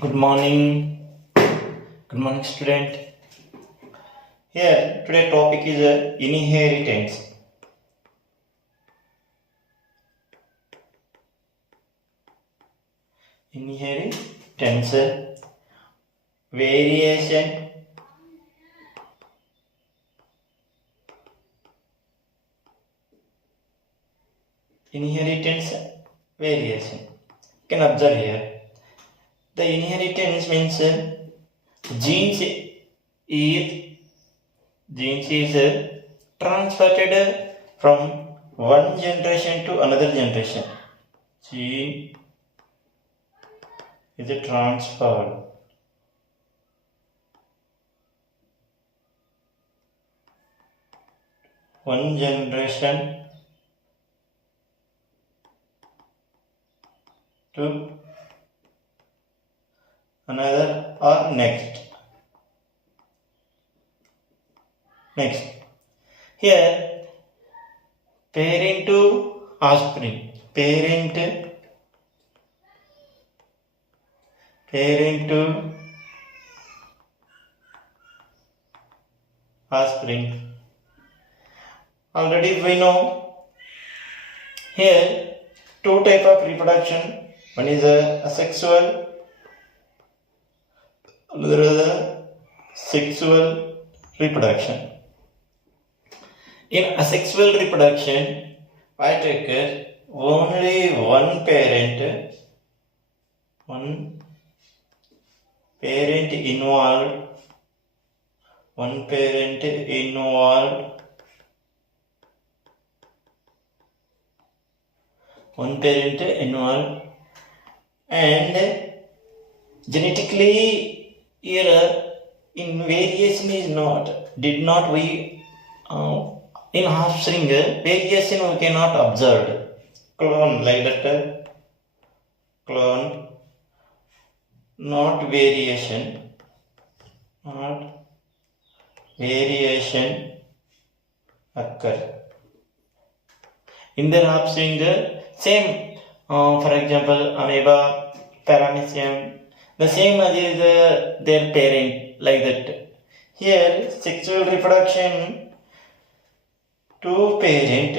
Good morning. Good morning, student. Here, today topic is inheritance. Inheritance, variation, inheritance, variation. You can observe here. The inheritance means genes is transferred from one generation to another generation. Gene is transferred. One generation to another or next. Here, parent to offspring. Parent to offspring. Already we know here two type of reproduction. One is asexual, another is sexual reproduction. In asexual reproduction, what occurs? Only one parent involved. One parent involved. And genetically here in variation is did not we in offspring variation we cannot observe. Clone like that, clone, not variation occur. In their offspring, same, for example, amoeba, paramecium, the same as their parent, like that. Here, sexual reproduction, two parent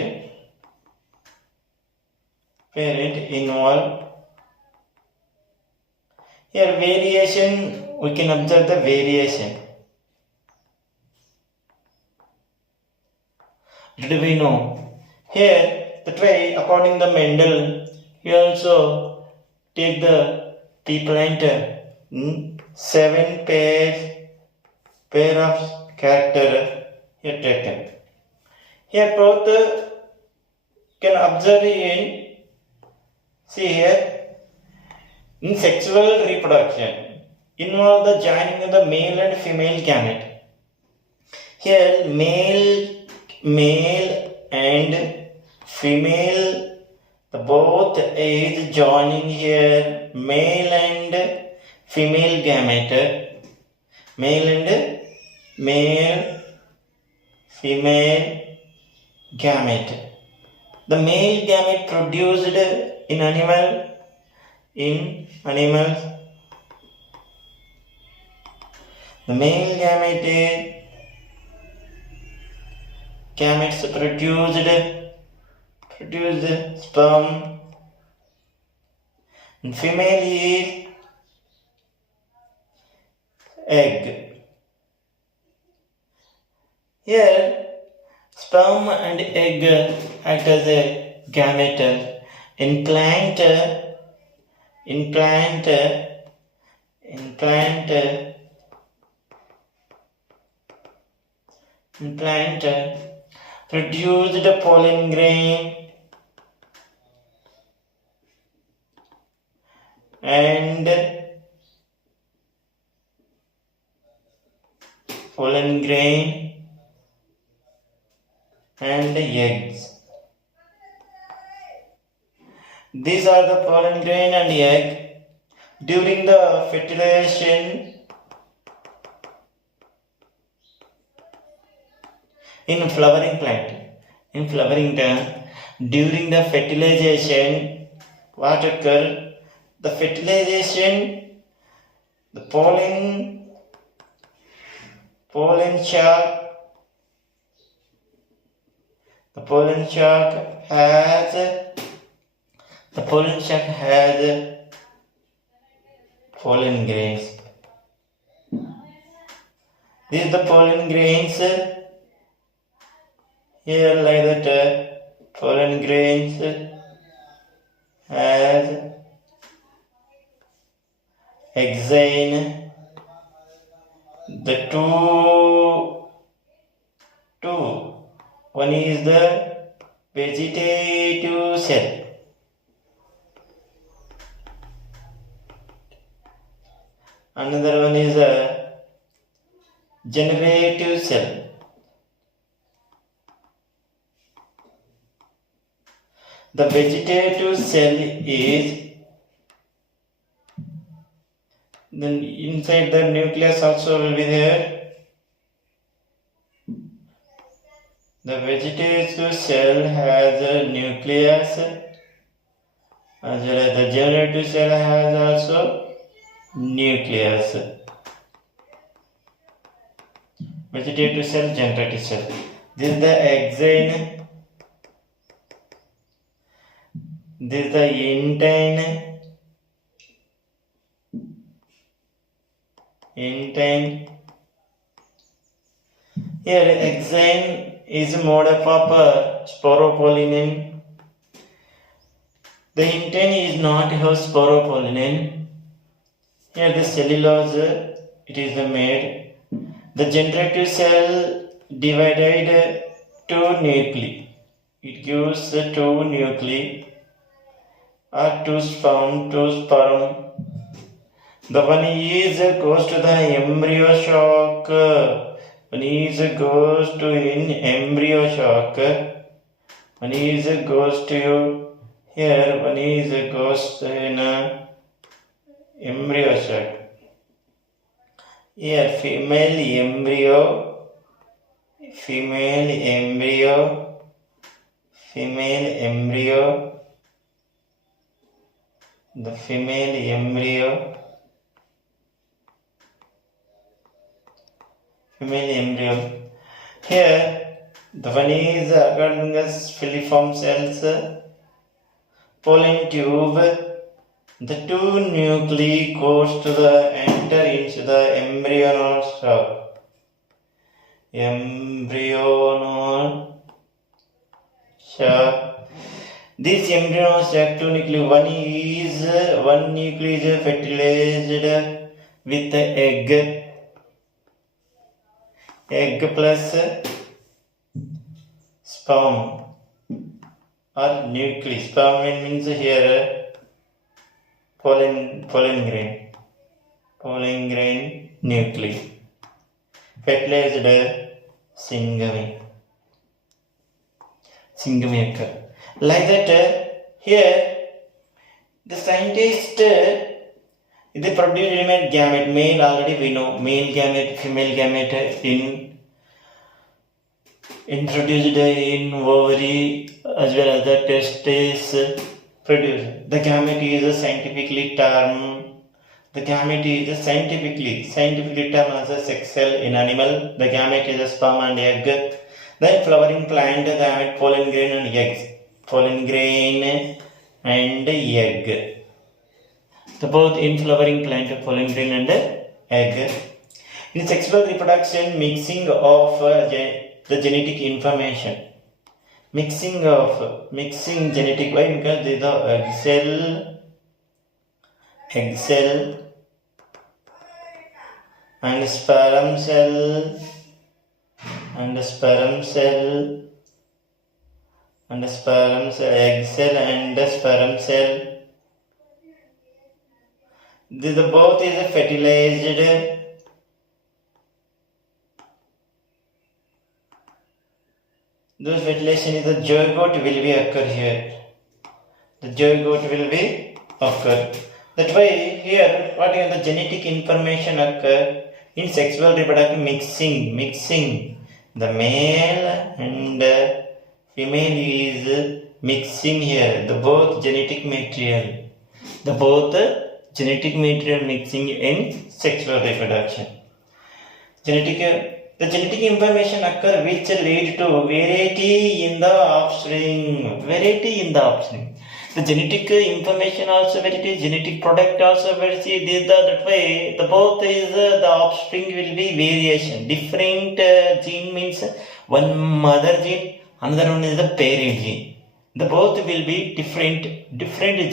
involved. Here, variation, we can observe the variation. Did we know? Here, that way, according to Mendel, he also take the pea plant 7 pair of character here taken. Here both can observe see here, in sexual reproduction, involve the joining of the male and female gamete. Here male and female, the both is joining here male and female gamete. Female gamete. The male gamete produced in animals. The male gametes produced sperm, and female is egg. Here, sperm and egg act as a gamete. In plant, produced the pollen grain and eggs. These are the pollen grain and egg. During the fertilization in flowering plant, during the fertilization, what occurs? The fertilization The pollen sac has pollen grains. These the pollen grains here like that. Pollen grains has axine. The two. One is the vegetative cell. Another one is a generative cell. The vegetative cell is then inside the nucleus also will be there. The vegetative cell has a nucleus as well as the generative cell has also nucleus. Vegetative cell, generative cell. This is the axine. This is the intine. Here axine is made up of sporopollenin. The intine is not have sporopollenin. Here the cellulose it is made. The generative cell divided two nuclei. It gives two nuclei or two sperm. The one is goes to the embryo shock. One is goes to in embryo shock. One is goes to here. One is goes in embryo shock. Here female embryo. The female embryo. Here the one is agarvingus filiform cells, pollen tube. The two nuclei goes to the enter into the embryonal sac. This embryonal sac two nuclei. One nuclei is fertilized with the egg plus sperm or nuclei. Sperm means here pollen grain nuclei. Fertilized syngamy occur. Like that here the scientist they produce gamete. Male already we know male gamete, female gamete introduced in ovary as well as the testes produced. The gamete is a scientifically termed. The gamete is a scientifically termed as a sex cell in animal. The gamete is a sperm and egg. Then flowering plant gamete, pollen grain and eggs. The both in flowering plant, pollen grain and egg. In sexual reproduction, mixing of the genetic information. Mixing genetic, why? Because the egg cell and sperm cell egg cell and sperm cell. This both is fertilized. Those fertilization is the zygote will be occur here. The zygote will be occur. That's why here what is the genetic information occur in sexual reproductive mixing. The male and female is mixing here. The both genetic material. The both genetic material mixing in sexual reproduction. The genetic information occur which lead to variety in the offspring. Variety in the offspring. The genetic information also variety, genetic product also variety. That way, the both is the offspring will be variation. Different gene means one mother gene, another one is the parent gene. The both will be different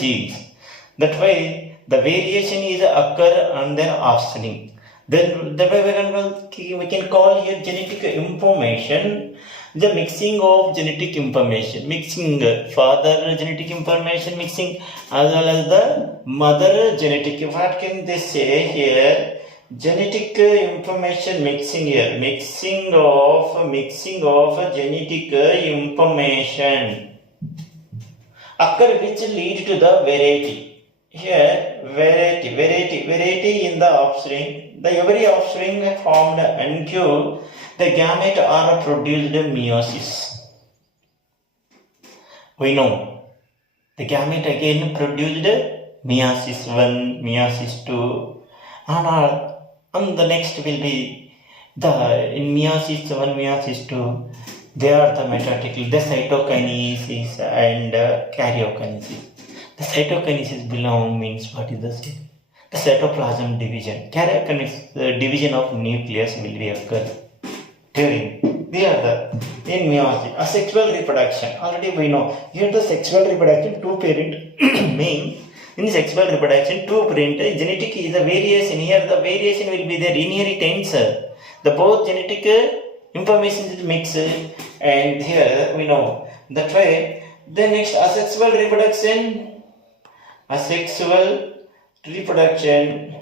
genes. That way, the variation is occur on their offspring. Then that way we can call here genetic information the mixing of genetic information, mixing father genetic information mixing as well as the mother genetic. What can they say here? Genetic information mixing here, mixing of genetic information occur which lead to the variety. Here variety in the offspring. The every offspring formed until the gamete are produced meiosis. We know the gamete again produced meiosis 1, meiosis 2, and the next will be in meiosis 1, meiosis 2. They are the mitotically, the cytokinesis and karyokinesis. The cytokinesis means what is the same? The cytoplasm division. Karyokinesis, the division of nucleus will be occur during in meiosis. A sexual reproduction. Already we know here the sexual reproduction two parent mean in sexual reproduction two parent genetic is a variation. Here the variation will be their inheritance. The both genetic information is mixed, and here we know that way. The next asexual reproduction. Asexual reproduction.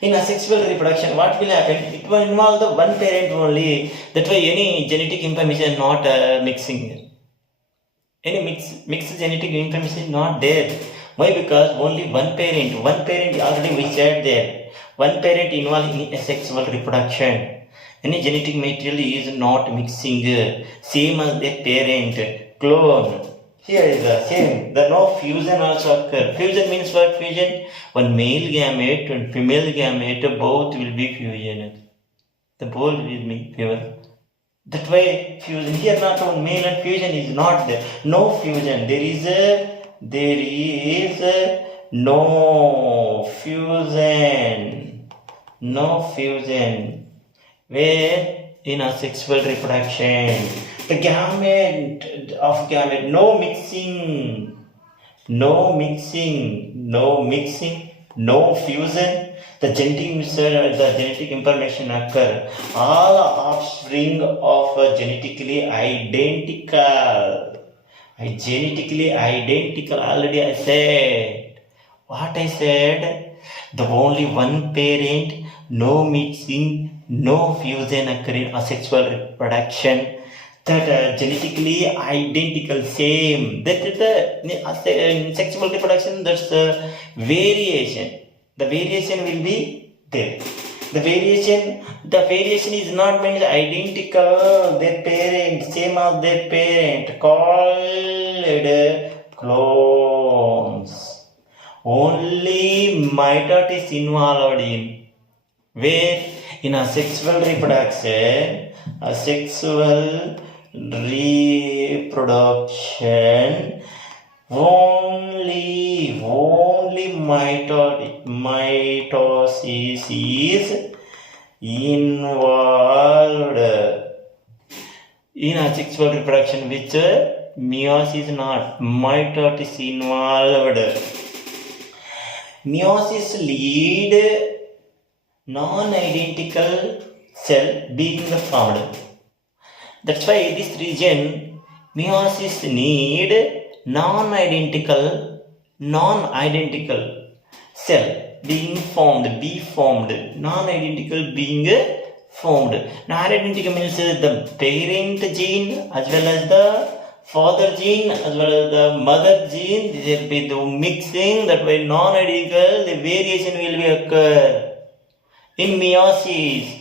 In asexual reproduction, what will happen? It will involve the one parent only. That way, any genetic information not mixing. Any mixed genetic information is not there. Why? Because only one parent. One parent already we said there. One parent involved in asexual reproduction. Any genetic material is not mixing. Same as their parent. Clone. Here is the same. The no fusion also occur. Fusion means what? Fusion. One male gamete and female gamete both will be fusion. The both will be pure. That way fusion. Here not one male and fusion is not there. No fusion. There is no fusion. No fusion. Where? In asexual reproduction. The gamete, no mixing, no fusion. The genetic information occur. All offspring of genetically identical. Already I said. What I said? The only one parent, no mixing, no fusion occur in asexual reproduction. That genetically identical, same. That is in sexual reproduction. That's the variation. The variation will be there. The variation is not means identical. Their parent, same as their parent, called clones. Only mitosis involved in where in a sexual reproduction. Only mitosis is involved in asexual reproduction, which meiosis not. Mitosis involved. Meiosis lead non-identical cell being formed. That's why this region meiosis need non-identical cell being formed, non-identical being formed. Non-identical means the parent gene as well as the father gene as well as the mother gene. There will be the mixing. That way non-identical, the variation will be occur. In meiosis,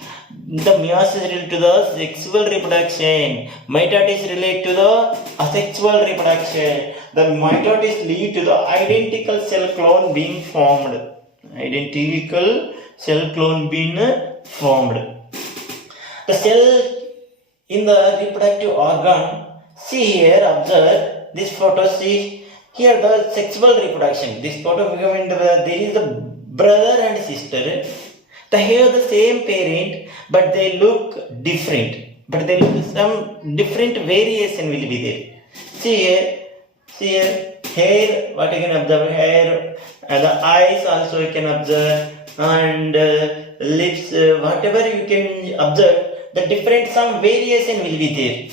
The meiosis related to the sexual reproduction. Mitosis related to the asexual reproduction. The mitosis lead to the identical cell clone being formed. Identical cell clone being formed. The cell in the reproductive organ. See here, observe this photo. See here the sexual reproduction. This photo, there is the brother and sister. They have the same parent, but they look different. But they look some different variation will be there. See here, hair. What you can observe, hair, and the eyes also you can observe, and lips. Whatever you can observe, the different some variation will be there.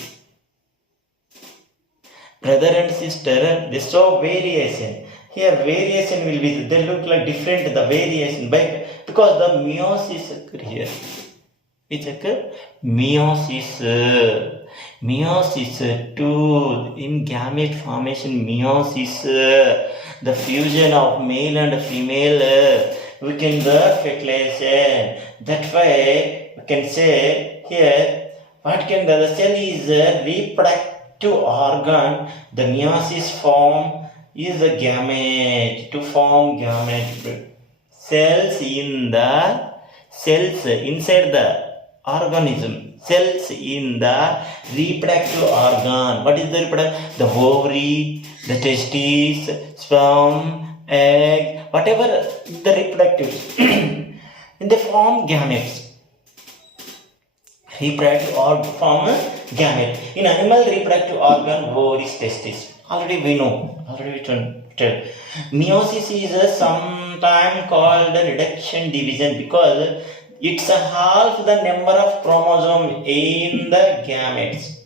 Brother and sister, they show variation. Here variation will be there. They look like different, the variation, but because the meiosis occur here. Which occur? Meiosis. Meiosis too. In gamete formation, meiosis. The fusion of male and female. We can the fertilization. That way we can say here, what can the cell is reproductive organ. The meiosis form is a gamete, to form gamete. Cells inside the organism. Cells in the reproductive organ. What is the reproductive? The ovary, the testes, sperm, egg, whatever the reproductive. They form gametes. Reproductive organ form gamete. In animal reproductive organ, ovaries, testes. Already we know. Already we tell. Meiosis is sometimes called reduction division because it's a half the number of chromosomes in the gametes.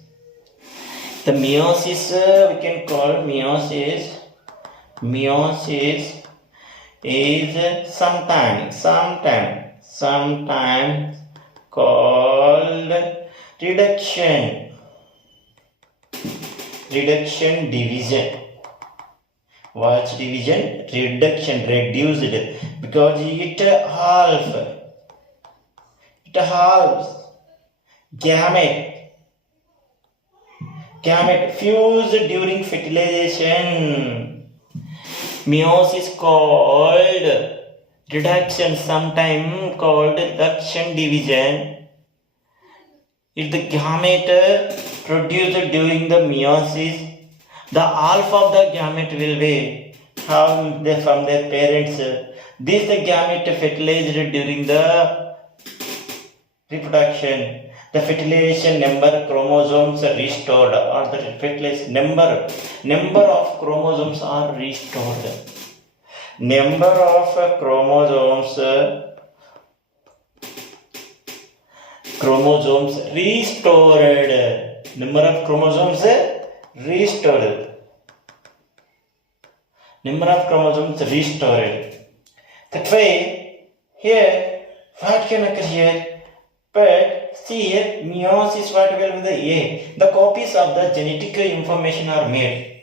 The meiosis we can call meiosis. Meiosis is sometimes called reduction division. What division? Reduction, reduced, because it halves gamete fused during fertilization. Meiosis called reduction, sometimes called reduction division. If the gamete produced during the meiosis, the alpha of the gamete will be found from their parents. This the gamete fertilized during the reproduction. The fertilization number chromosomes are restored, or the fertilization number of chromosomes are restored. Number of chromosomes restored. Number of chromosomes restored. Number of chromosomes restored. That way, here, what can occur here? But see here, meiosis, what will be the A? The copies of the genetic information are made.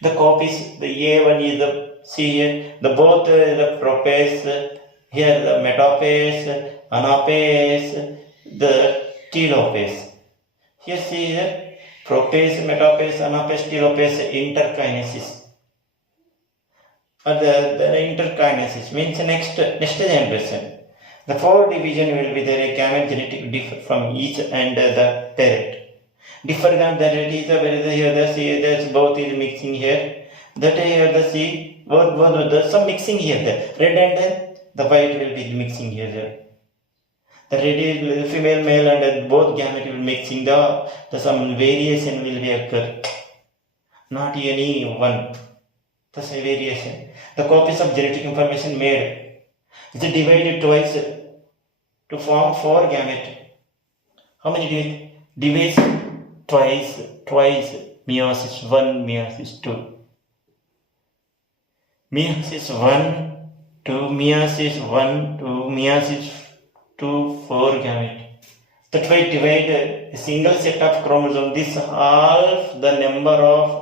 The copies, the A1 is the, see here, the both the prophase, here the metaphase, anaphase, the telophase. Here see here, prophase, metaphase, anaphase, telophase, interkinesis. Or the interkinesis means next generation. The four division will be there. Gamete genetic differ from each and the parent. Differ than that it is here the see there's both is mixing here. That here the see both the some mixing here the red and the white will be mixing here there. The red is female male and both gamete will mixing the some variation will be occur. Not any one. The variation. The copies of genetic information made. Is divided twice to form four gamete. How many divides? Twice. Meiosis 1, meiosis 2. Meiosis 1 to meiosis 1 to meiosis 2, 4 gamete. That way divide a single set of chromosomes. This half the number of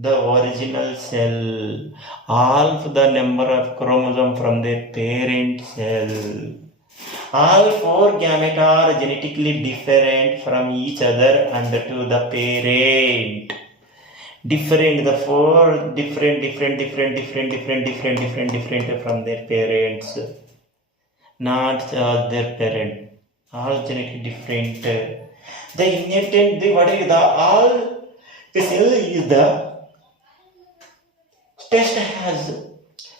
the original cell, half the number of chromosome from the parent cell. All four gametes are genetically different from each other and to the parent. Different, the four different from their parents. Not their parent. All genetically different. The inheritance, what is the all the cell is the test has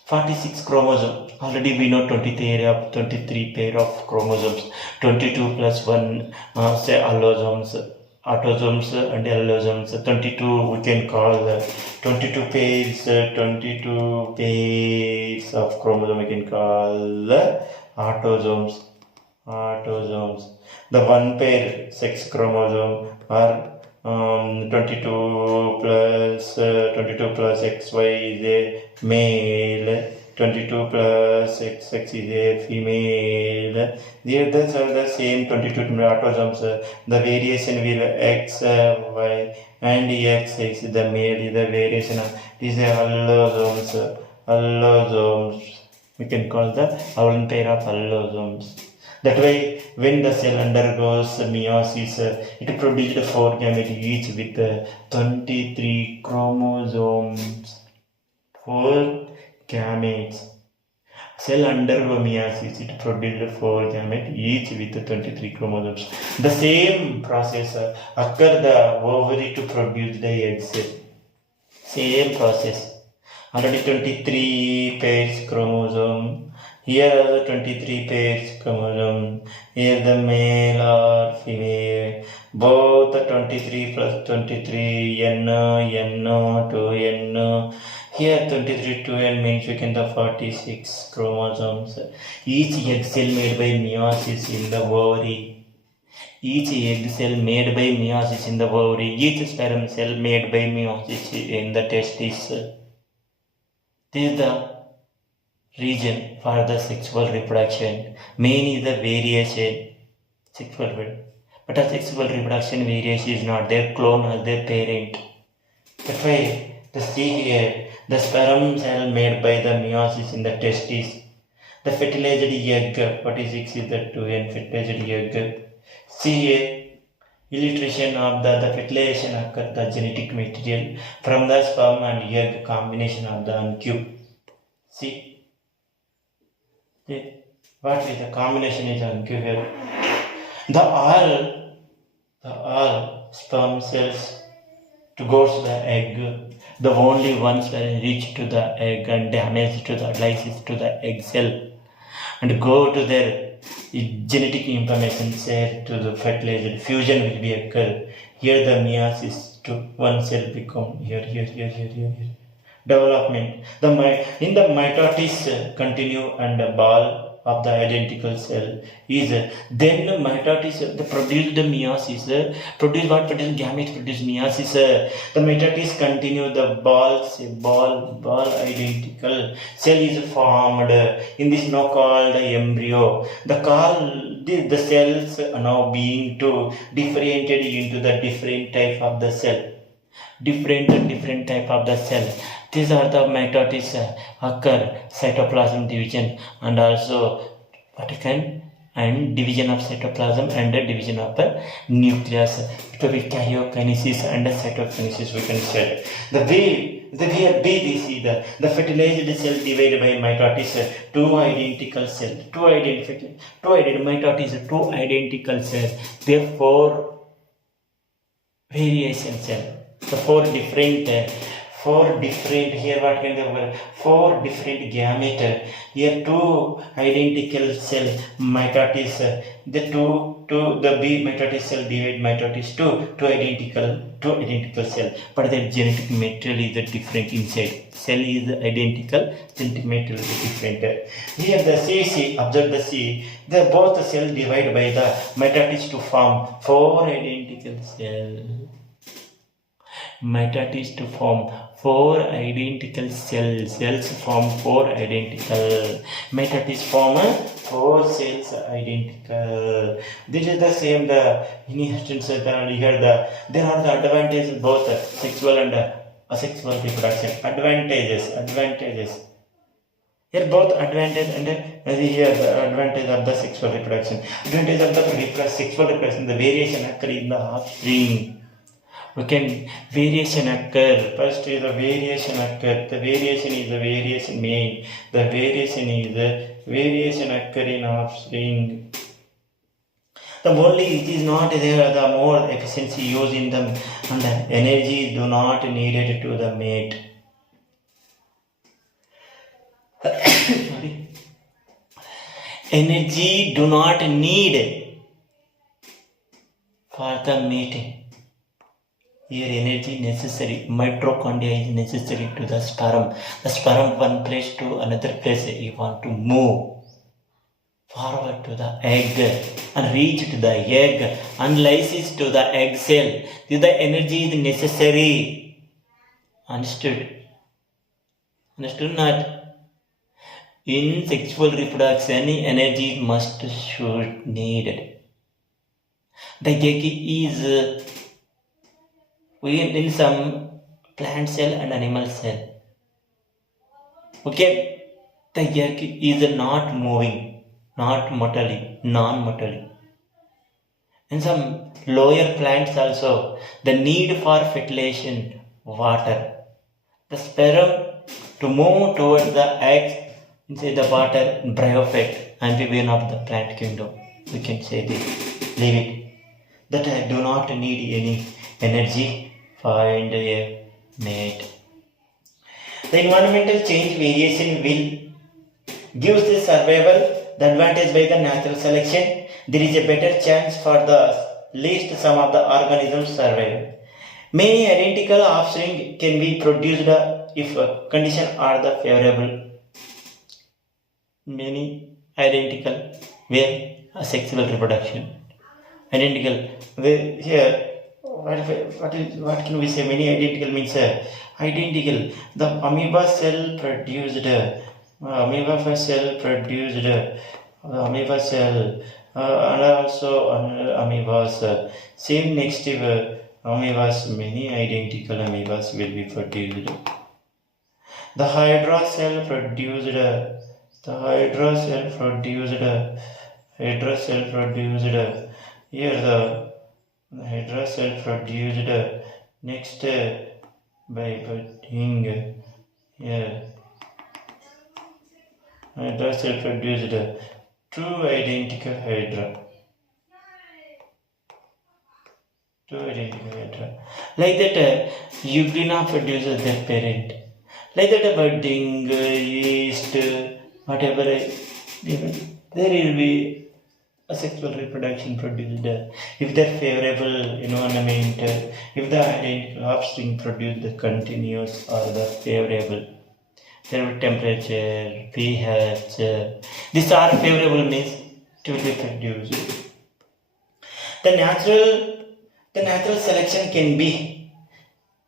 46 chromosomes. Already we know 23 pair of chromosomes. 22 plus 1 say allosomes, autosomes and allosomes. 22 we can call 22 pairs. 22 pairs of chromosome we can call autosomes. The one pair sex chromosome are 22 plus XY is a male, 22 plus XX is a female. The others are the same 22 autosomes. The variation will X, Y, and X is the male. Is the variation is allosomes. We can call the one pair of allosomes. That way, when the cell undergoes meiosis, it produces 4 gametes each with 23 chromosomes. 4 gametes. Cell undergoes meiosis, it produces 4 gametes each with 23 chromosomes. The same process occurs the ovary to produce the egg cell. Same process. Already 23 pairs chromosome. Here are the 23 pairs chromosome. Here the male or female. Both the 23 plus 23 N, 2N. Here 23 2N means we can the 46 chromosomes. Each egg cell made by meiosis in the ovary. Each egg cell made by meiosis in the ovary. Each sperm cell made by meiosis in the testis. This is the region for the sexual reproduction. Main is the variation, sexual reproduction. But a sexual reproduction variation is not their clone or their parent. That's why the see here, the sperm cell made by the meiosis in the testis. The fertilized egg, 46 is the 2N fertilized egg. See here, illustration of the fertilization occurs the genetic material from the sperm and egg combination of the uncube. See. What is the combination is uncube here? The all sperm cells to go to the egg. The only one sperm reach to the egg and damage to the lysis to the egg cell and go to their genetic information share to the fertilized fusion will be occur. Here the meiosis to one cell become here. Development. In the mitosis continue and the ball of the identical cell is then the mitosis the produce the meiosis produce gametes produce meiosis. The mitosis continue the ball identical cell is formed. In this now called embryo. The cells are now being to differentiated into the different type of the cell. Different type of the cell. These are the mitosis occur cytoplasm division and also and division of cytoplasm and the division of the nucleus. It will be karyokinesis and cytokinesis we can say. The way we see the fertilized cell divided by mitosis, two identical cells. Therefore, variation cell. The four different here what can the four different gamete. Here two identical cell mitosis. The B mitosis cell divide mitosis two identical cell. But the genetic material is different inside. Cell is identical, genetic material is different. Here the C observe the C. The both cell divide by the mitosis to form four identical cells. Mitosis to form four identical cells form four identical. Mitosis form four cells identical. This is the same the inheritance here there are the advantages both sexual and asexual reproduction. Advantages. Here both advantage and here the advantage of the sexual reproduction. Advantage of the sexual reproduction, the variation occur in the offspring. Okay, variation occur. First is the variation occur. The variation is the variation mean. The variation is the variation occur in offspring. The only it is not there, the more efficiency used in them and energy do not needed to the mate. Sorry. Energy do not need for the mating. Here energy necessary. Mitochondria is necessary to the sperm. The sperm one place to another place. You want to move forward to the egg and reach to the egg and lysis to the egg cell. The energy is necessary. Understood? Understood not? In sexual reproduction, energy should needed. The egg is in some plant cell and animal cell. Okay, the egg is not moving, not motally, non-motally. In some lower plants also, the need for fertilization, water. The sperm to move towards the eggs inside the water, bryophyte, amphibian of the plant kingdom. We can say this. Leave it. That I do not need any energy. Find a mate. The environmental change variation will gives the survival the advantage by the natural selection. There is a better chance for the least some of the organisms survive. Many identical offspring can be produced if conditions are the favorable. Many identical where sexual reproduction. Identical here. What can we say? Many identical means identical. The amoeba cell produced amoeba cell and also amoebas same next amoebas. Many identical amoebas will be produced. The hydra cell produced here the hydra cell produced next by budding here. Hydra cell produced two identical hydra. Like that, Euglena produces their parent. Like that, budding, yeast, whatever, there will be a sexual reproduction produced if the favorable environment, if the identical offspring produce the continuous or the favorable. There temperature, pH, these are favorable means to be produced. The natural selection can be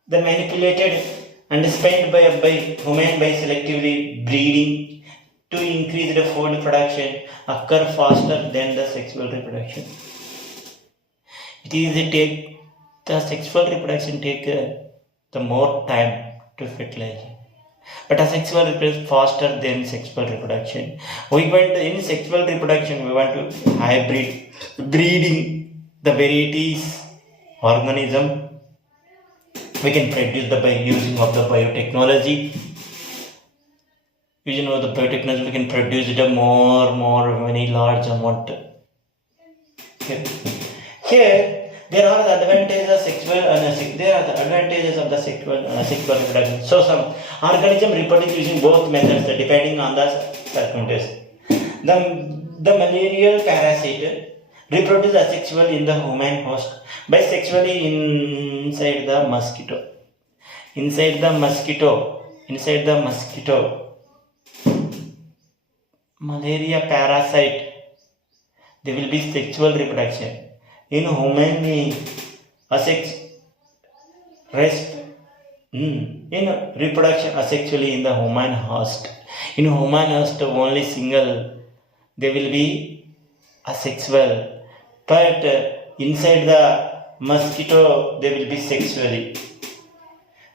the manipulated and spent by human by selectively breeding to increase the food production occur faster than the sexual reproduction. The sexual reproduction take the more time to fertilize. But asexual reproduction faster than sexual reproduction. In sexual reproduction we want to hybrid breeding the varieties organism. We can produce by using of the biotechnology. Using of the biotechnology we can produce it many large amount. Here there are the advantages of the sexual reproduction. So some organism reproduce using both methods depending on the circumstances. The malarial parasite reproduce asexual in the human host, bisexually inside the mosquito. Inside the mosquito, malaria parasite, there will be sexual reproduction. In human in reproduction asexually in the human host. In human host only single, they will be asexual, but inside the mosquito they will be sexually.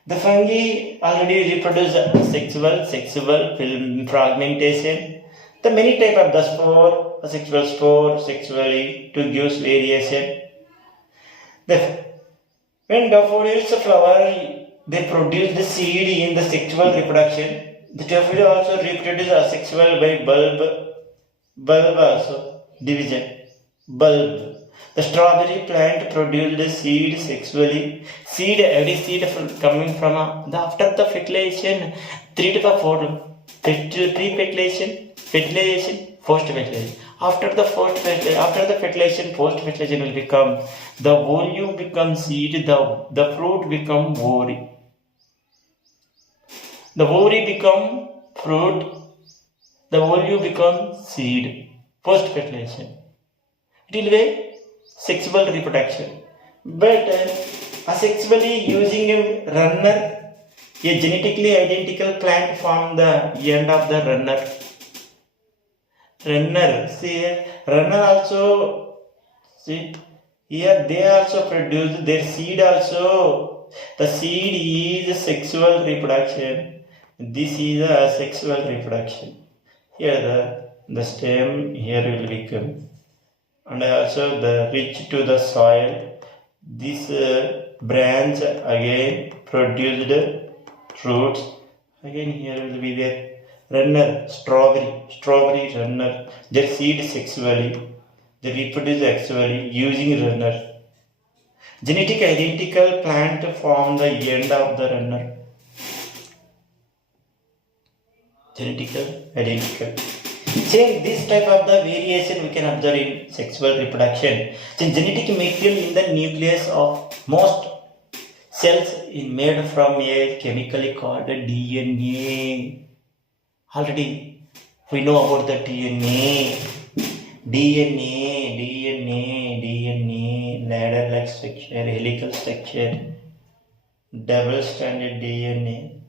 The fungi already reproduce sexual film fragmentation. The many type of the spore, a sexual spore, sexually to gives variation. The, when daffodils flower, they produce the seed in the sexual reproduction. The daffodil also reproduce asexual by bulb also division. Bulb. The strawberry plant produced the seed sexually. Seed, every seed coming from after the fertilization, 3 to 4 pre-fertilization, fertilization, post-fertilization. After the fertilization, post-fertilization will become the volume become seed, the fruit become ovary. The ovary become fruit, the volume become seed, post-fertilization. It will be sexual reproduction. But asexually using a runner, a genetically identical plant from the end of the runner. Runner also, see, here they also produce their seed also. The seed is sexual reproduction. This is a sexual reproduction. Here the stem here will become. And also the rich to the soil. This branch again produced fruits. Again here will be the runner, strawberry runner. Their seed sexually, they reproduce sexually using runner. Genetic identical plant from the end of the runner. Genetical identical. Same this type of the variation we can observe in sexual reproduction. So genetic material in the nucleus of most cells is made from a chemically called DNA. Already we know about the DNA, ladder-like structure, helical structure, double-stranded DNA,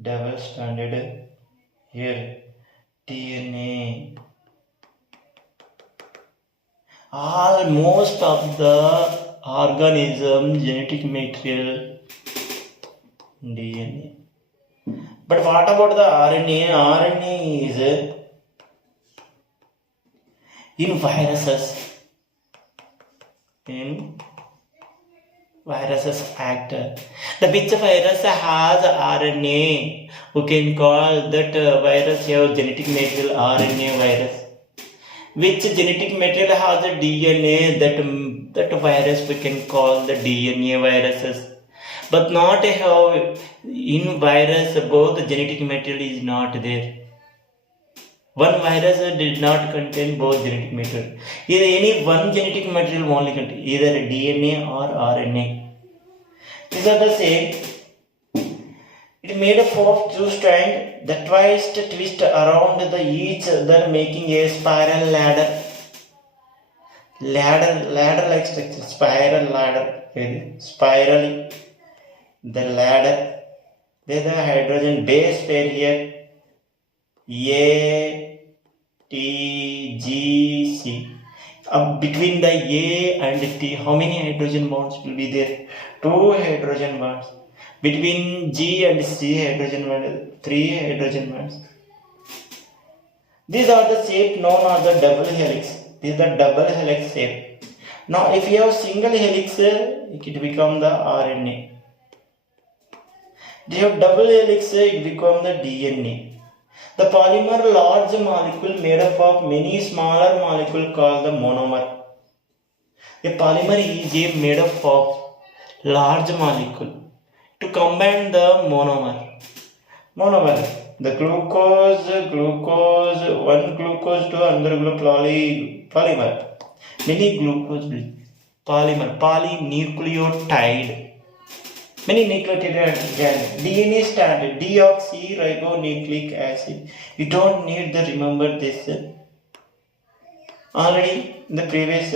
double-stranded here. DNA. Most of the organism genetic material DNA. But what about the RNA? RNA is in viruses. In viruses act. The which virus has RNA? We can call that virus have genetic material RNA virus. Which genetic material has a DNA? That virus we can call the DNA viruses. But not have in virus both the genetic material is not there. One virus did not contain both genetic material. Either any one genetic material only contain either DNA or RNA. These are the same. It made up of two strands that twist around each other, making a spiral ladder. Ladder like structure, spiral ladder. Spirally. The ladder. There's a hydrogen base pair here. A, T, G, C. Between the A and T, how many hydrogen bonds will be there? 2 hydrogen bonds. Between G and C, hydrogen bond, 3 hydrogen bonds. These are the shape known as the double helix. This is the double helix shape. Now, if you have single helix, it become the RNA. If you have double helix, it become the DNA. The polymer large molecule made up of many smaller molecules called the monomer. A polymer is made up of large molecule to combine the monomer. The glucose, one glucose to another polymer. Many glucose polymer, polynucleotide. Many nucleotide DNA standard deoxyribonucleic acid. You don't need to remember this. Already in the previous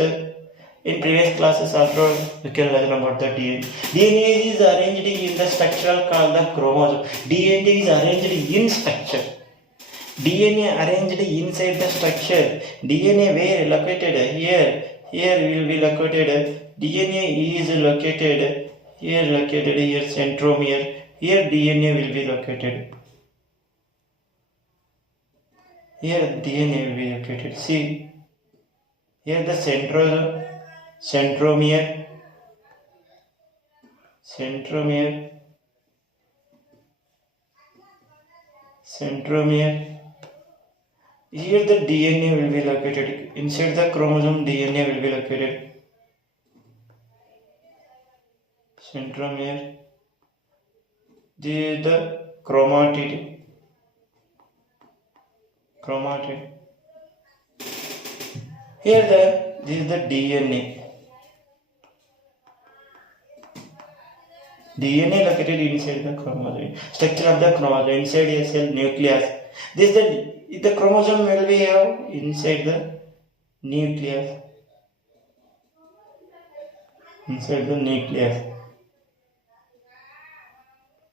classes also you can learn about the DNA. DNA is arranged in the structural called the chromosome. DNA is arranged in structure. DNA arranged inside the structure. DNA where located here will be located. DNA is located here located, here centromere, here DNA will be located. Here DNA will be located. See, here the centromere, Here the DNA will be located. Inside the chromosome, DNA will be located. Centromere. This is the chromatid. Here this is the DNA. DNA located inside the chromosome. Structure of the chromosome inside a cell nucleus. This the chromosome will be have inside the nucleus.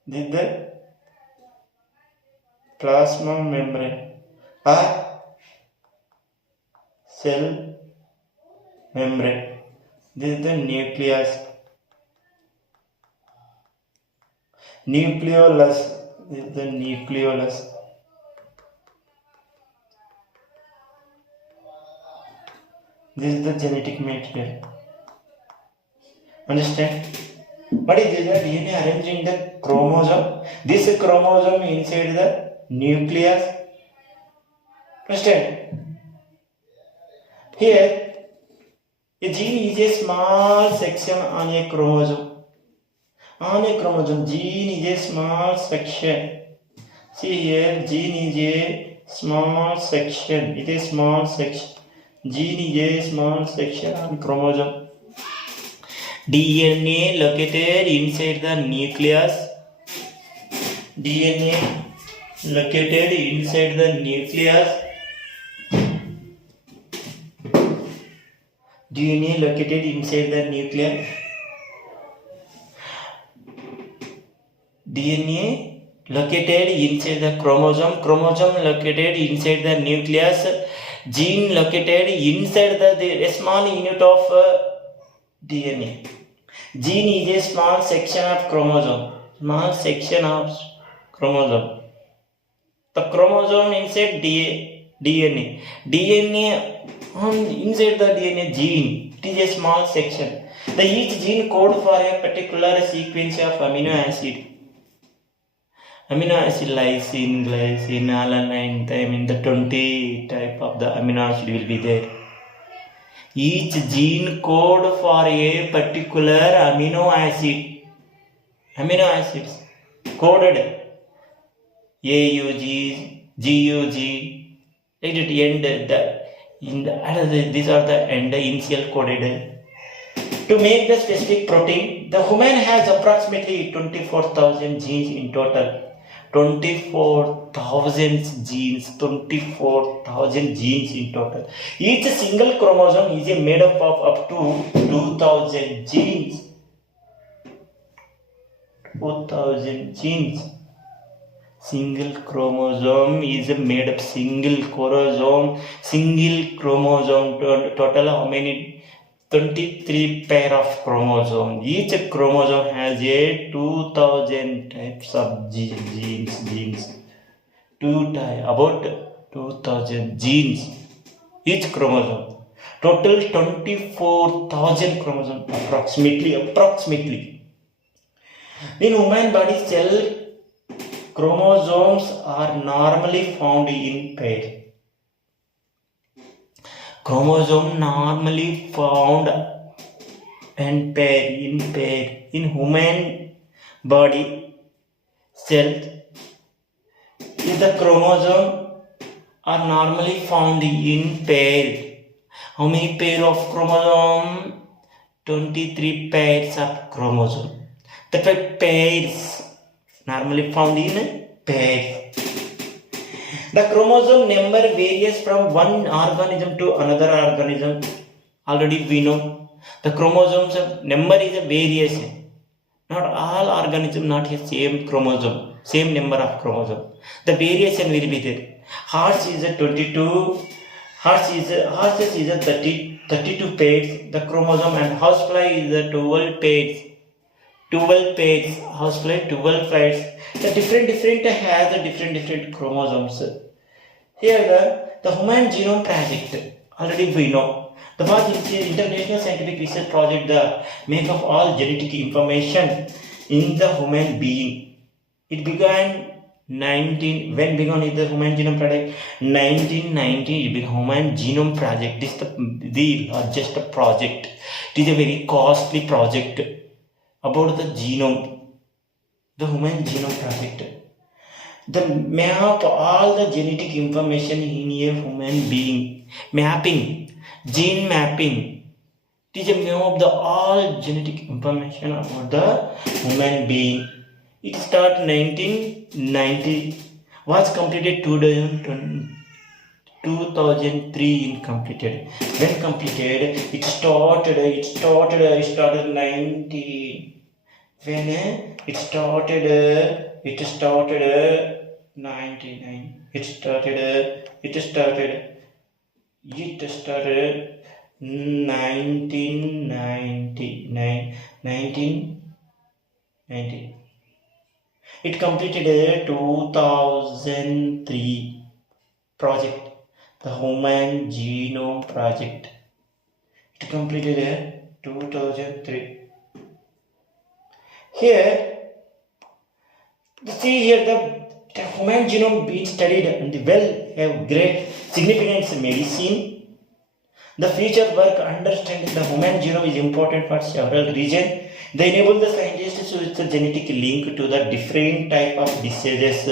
This is the plasma membrane or cell membrane. This is the nucleus. Nucleolus. This is the nucleolus. This is the genetic material. Understand? What is this? The DNA arranged in the chromosome. This chromosome inside the nucleus. Understand? Here, a gene is a small section on a chromosome. Gene is a small section. See here, gene is a small section. It is a small section. Gene is a small section on chromosome. DNA located inside the nucleus. DNA located inside the nucleus. DNA located inside the nucleus. DNA located inside the chromosome. Chromosome located inside the nucleus. Gene located inside the small unit of DNA. Gene is a small section of chromosome. The chromosome inside DNA. Inside the DNA gene. It is a small section. Each gene code for a particular sequence of amino acid. Lysine, alanine, thymine, the 20 type of the amino acid will be there. Each gene code for a particular amino acids coded AUG, GUG, right at the end, these are the end initial coded. To make the specific protein, the human has approximately 24,000 genes in total. 24,000 genes in total. Each single chromosome is made up of up to 2,000 genes. 2,000 genes. Single chromosome is made up. Single chromosome total how many? 23 pair of chromosomes. Each chromosome has a 2,000 types of genes. About 2,000 genes. Each chromosome. Total 24,000 chromosomes approximately. In human body cell, chromosomes are normally found in pair. Chromosome normally found in pair. In human body cells, the chromosome are normally found in pair. How many pair of chromosome? 23 pairs of chromosome. The pairs normally found in pairs. The chromosome number varies from one organism to another organism. Already we know the chromosomes number is a variation. Not all organisms not have same chromosome, same number of chromosome. The variation will be there. Horse is a 22. Horses is a 32 pairs. The chromosome and housefly is a 12 pairs. 12 pairs, housefly 12 pairs. The different has a different chromosomes. Here the Human Genome Project, already we know. The was international scientific research project, the make of all genetic information in the human being. It began when began is the Human Genome Project? 1990. It began Human Genome Project. This is the largest project. It is a very costly project about the genome, the Human Genome Project. The map all the genetic information in a human being. Mapping, gene mapping. It is a map of the all genetic information about the human being. It started 1990, was completed 2003 in completed. When completed, it started 19. When it started 99. It started 1999. 1990. It completed 2003 project, the Human Genome Project. It completed 2003. Here, see here the human genome being studied and have great significance in medicine. The future work understanding the human genome is important for several reasons. They enable the scientists to use the genetic link to the different type of diseases,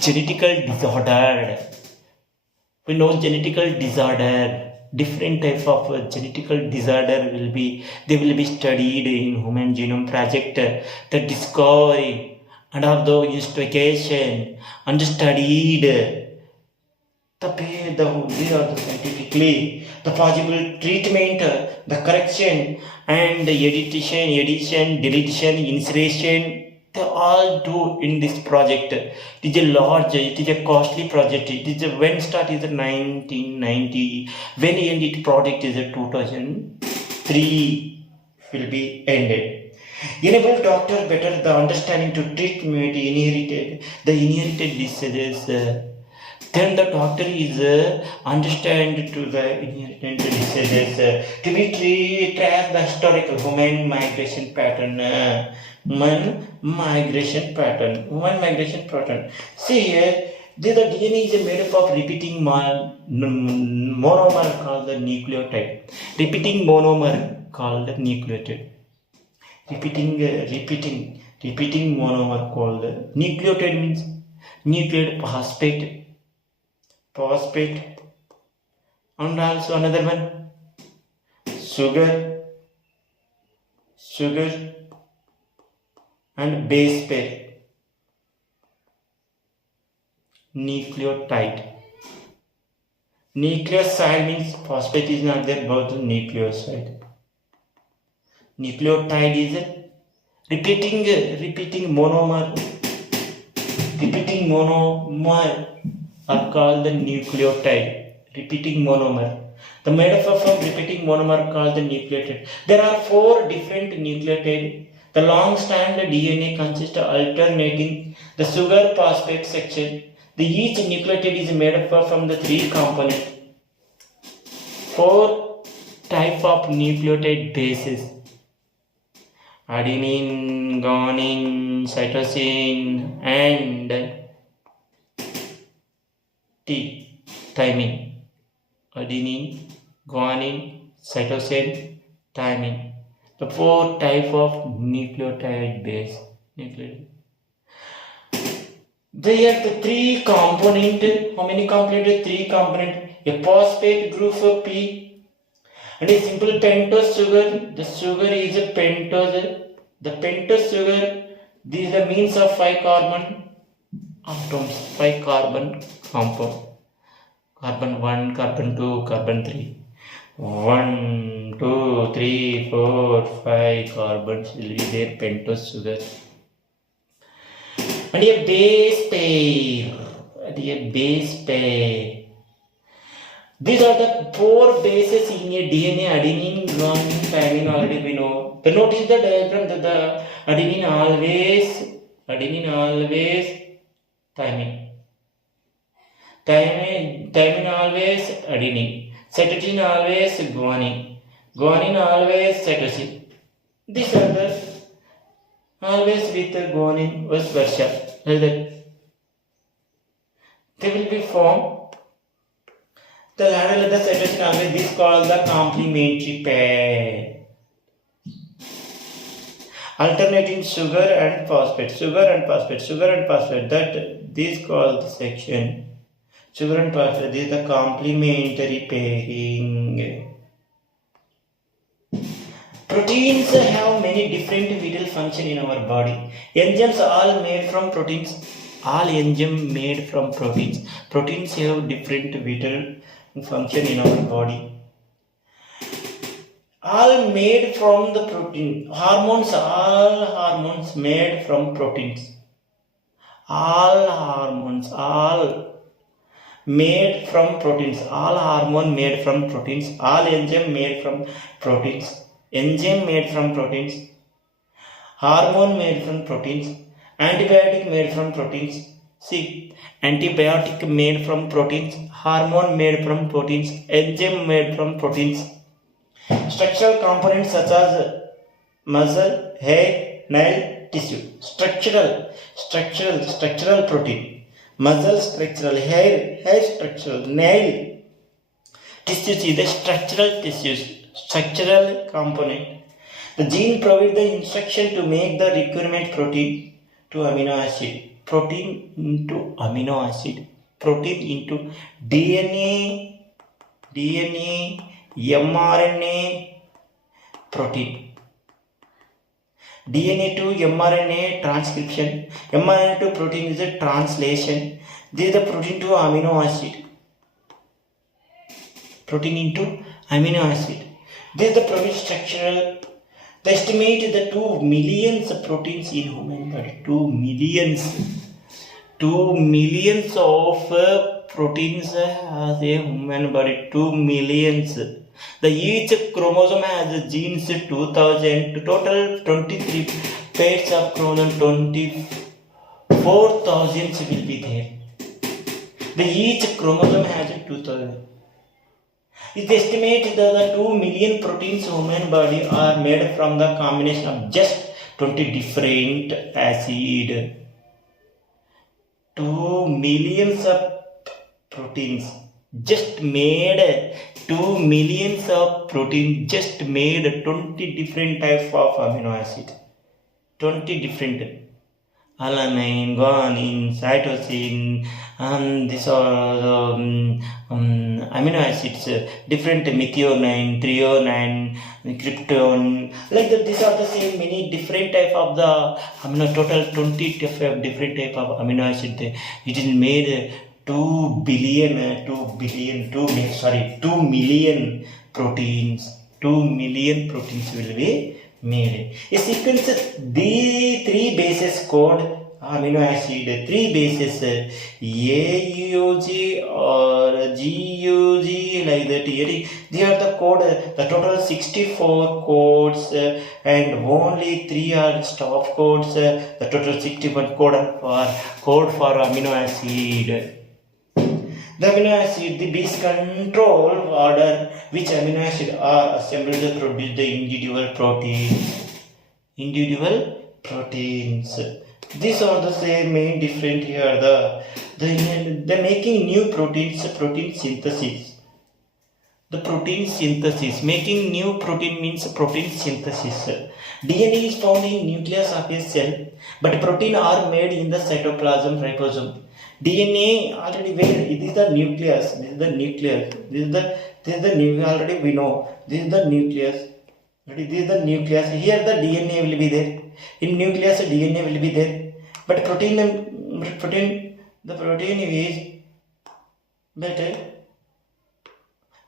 genetical disorder. We know genetical disorder. Different type of genetical disorder will be studied in Human Genome Project. The discovery and of the investigation and studied the scientifically the possible treatment, the correction and the edition, deletion, insertion. They all do in this project. It is a large, it is a costly project. It is when start is 1990. When end it project is 2003 will be ended. Enable doctor better the understanding to treatment inherited diseases. Then the doctor is understand to the inherited diseases to be track the historical human migration pattern. Human migration pattern. See here, the DNA is made up of repeating monomer called the nucleotide. Repeating monomer called the nucleotide. Repeating monomer called the nucleotide means nucleotide phosphate, and also another one sugar and base pair. Nucleotide. Nucleoside means phosphate is not there, both nucleoside. Nucleotide is repeating monomer. Repeating monomer are called the nucleotide. Repeating monomer. The metaphor from repeating monomer called the nucleotide. There are 4 different nucleotides. The long-strand DNA consists of alternating the sugar phosphate section. Each nucleotide is made up from the 3 components. 4 type of nucleotide bases: adenine, guanine, cytosine, and thymine. Adenine, guanine, cytosine, thymine. The 4 type of nucleotide base. They have the 3 component. How many component? 3 component. A phosphate group of P and a simple pentose sugar. The sugar is a pentose. The pentose sugar. These are the means of 5 carbon atoms. 5 carbon compound. Carbon 1, carbon 2, carbon 3. 1, 2, 3, 4, 5 carbons will be there, pentose sugar. And a base pair. These are the four bases in a DNA: adenine, guanine, thymine. Already we know. The notice the diagram that the adenine always thymine. Thymine always adenine. Cytosine always guanine. Guanine always cytosine. These are the always with the guanine vice versa. Like that. They will be formed. The ladder of the cytosine always this called the complementary pair. Alternating sugar and phosphate. That this called the section. Sugar and phosphate. This is the complementary pairing. Proteins have many different vital functions in our body. Enzymes all made from proteins. All enzymes made from proteins. Proteins have different vital function in our body. All made from the protein. Hormones, all hormones made from proteins. All hormones, all made from proteins. All hormone made from proteins. All enzyme made from proteins. Enzyme made from proteins. Hormone made from proteins. Antibiotic made from proteins. See, antibiotic made from proteins, hormone made from proteins, enzyme made from proteins. Structural components such as muscle, hair, nail, tissue. Structural protein. Muscle structural, hair structural, nail, tissue. See the structural tissues, structural component. The gene provides the instruction to make the requirement protein to amino acid. Protein into amino acid, protein into DNA, mRNA, protein. DNA to mRNA transcription, mRNA to protein is a translation. This is the protein to amino acid. Protein into amino acid. This is the protein structural. They estimate the 2 millions of proteins in human body. 2 millions of proteins has a human body. 2 millions. The each chromosome has genes 2000. Total 23 pairs of chromosome. 24,000 will be there. The each chromosome has 2000. It estimates that the 2 million proteins in human body are made from the combination of just 20 different acids. 2 millions of proteins just made 2 millions of proteins just made 20 different types of amino acid. 20 different. Alanine, guanine, cytosine, these are amino acids, different methionine, threonine, krypton, like that. These are the same many different type of the amino. Total 20 different type of amino acid. It is made 2 million proteins. 2 million proteins will be made. A sequence, the 3 bases code amino acid, 3 bases AUG or GUG, like that. They are the code, the total 64 codes, and only 3 are stop codes, the total 61 code for amino acid. The amino acid, the base control order which amino acid are assembled to produce the individual proteins. These are the same main different here. The making new protein synthesis. The protein synthesis. Making new protein means protein synthesis. DNA is found in nucleus of a cell, but protein are made in the cytoplasm ribosome. DNA already where it is the nucleus. This is the nucleus. Already we know. This is the nucleus. This is the nucleus. Here the DNA will be there. In nucleus DNA will be there. But the protein is better.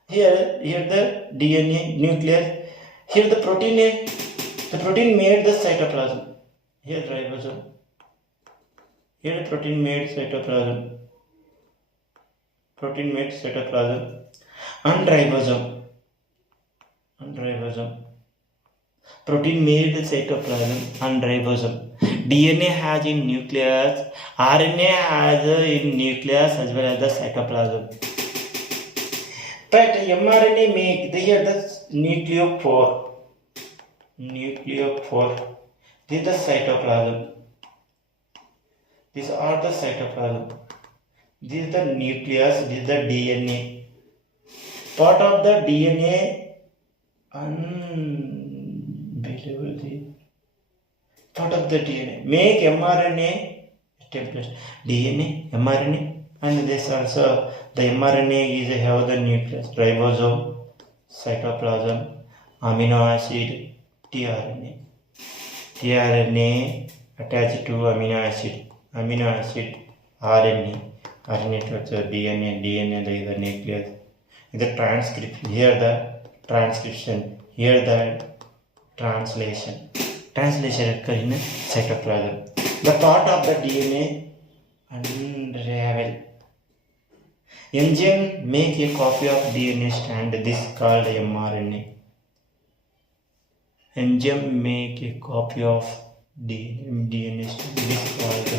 Here the DNA nucleus. Here the protein made the cytoplasm. Here ribosome. Here protein made cytoplasm. and ribosome. Protein made the cytoplasm and ribosome. DNA has in nucleus, RNA has in nucleus as well as the cytoplasm. But mRNA make the nucleophore. This is the cytoplasm. These are the cytoplasm. This is the nucleus. This is the DNA. Part of the DNA part of the DNA make mRNA template. DNA, mRNA, and this also the mRNA is have the nucleus, ribosome, cytoplasm, amino acid, tRNA. tRNA attached to amino acid, RNA to the DNA is the nucleus. The transcript, here the transcription, here the translation occur in cytoplasm. The part of the DNA unravel. Enzyme make a copy of DNA strand. This called mRNA. Enzyme make a copy of DNA strand. This called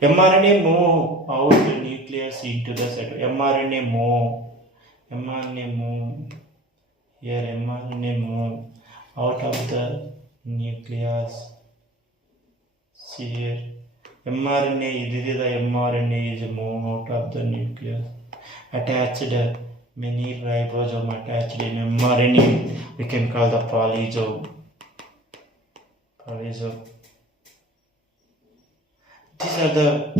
mRNA move out the nucleus into the cytoplasm. mRNA move. Here mRNA move out of the nucleus. See here, mRNA. This is the mRNA is move out of the nucleus. Attached many ribosome attached in mRNA. We can call the polysome. These are the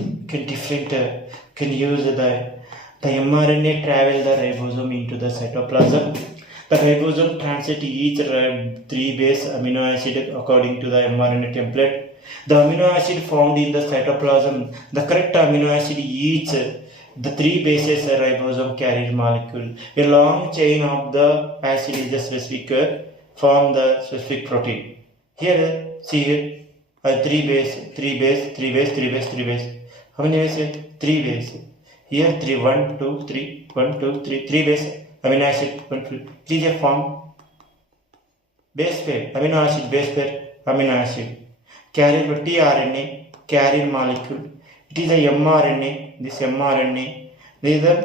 can use the mRNA travel the ribosome into the cytoplasm. The ribosome transit each 3 base amino acid according to the mRNA template. The amino acid found in the cytoplasm, the correct amino acid each the 3 bases ribosome carrier molecule. A long chain of the acid is the specific form the specific protein. Here, see here, 3 base. How many bases? 3 bases. Here 3, 1, 2, 3, 1, 2, 3, 3 base amino acid, 1, 2, 3 is a form. Base pair, amino acid, base pair, amino acid. Carrier tRNA, carrier molecule. It is a mRNA, this mRNA. This is the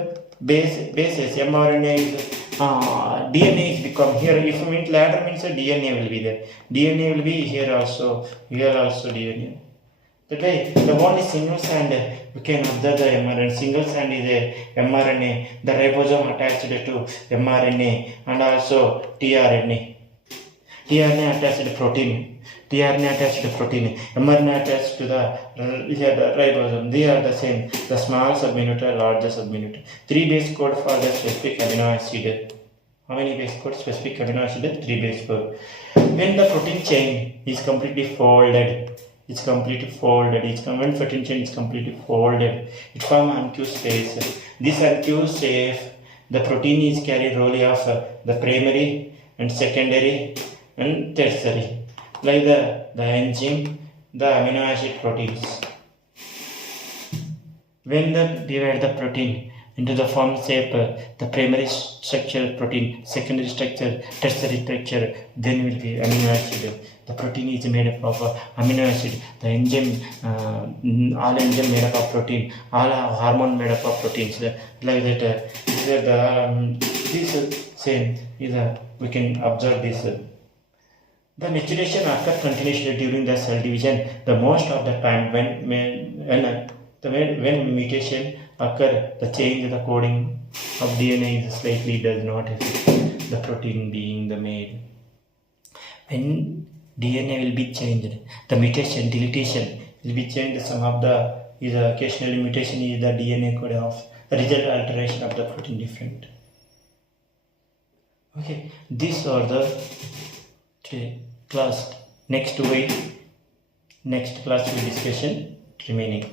bases, mRNA is DNA is become here. If you mean ladder means DNA will be there. DNA will be here also DNA. That way, the one is single strand, we can observe the mRNA. Single strand is a mRNA, the ribosome attached to mRNA and also tRNA. tRNA attached to protein. mRNA attached to the ribosome. They are the same. The small subunit, larger subunit. 3 base code for the specific amino acid. How many base code? Specific amino acid? 3 base code. When the protein chain is completely folded, when protein chain is completely folded, it forms uncused space. This uncused space, the protein is carried role of the primary and secondary and tertiary. Like the enzyme, the amino acid proteins. When they divide the protein into the form shape, the primary structure protein, secondary structure, tertiary structure, then will be amino acid. The protein is made up of amino acid. The enzyme, all enzyme made up of protein, all hormone made up of proteins. Like that, this same is we can observe this. The maturation occurs continuously during the cell division. The most of the time when mutation occur, the change in the coding of DNA is slightly does not affect the protein being the made. When DNA will be changed, the mutation, deletion will be changed. Some of the is occasionally mutation is the DNA code of the result alteration of the protein different. Okay, these are the class. Next class will discussion remaining.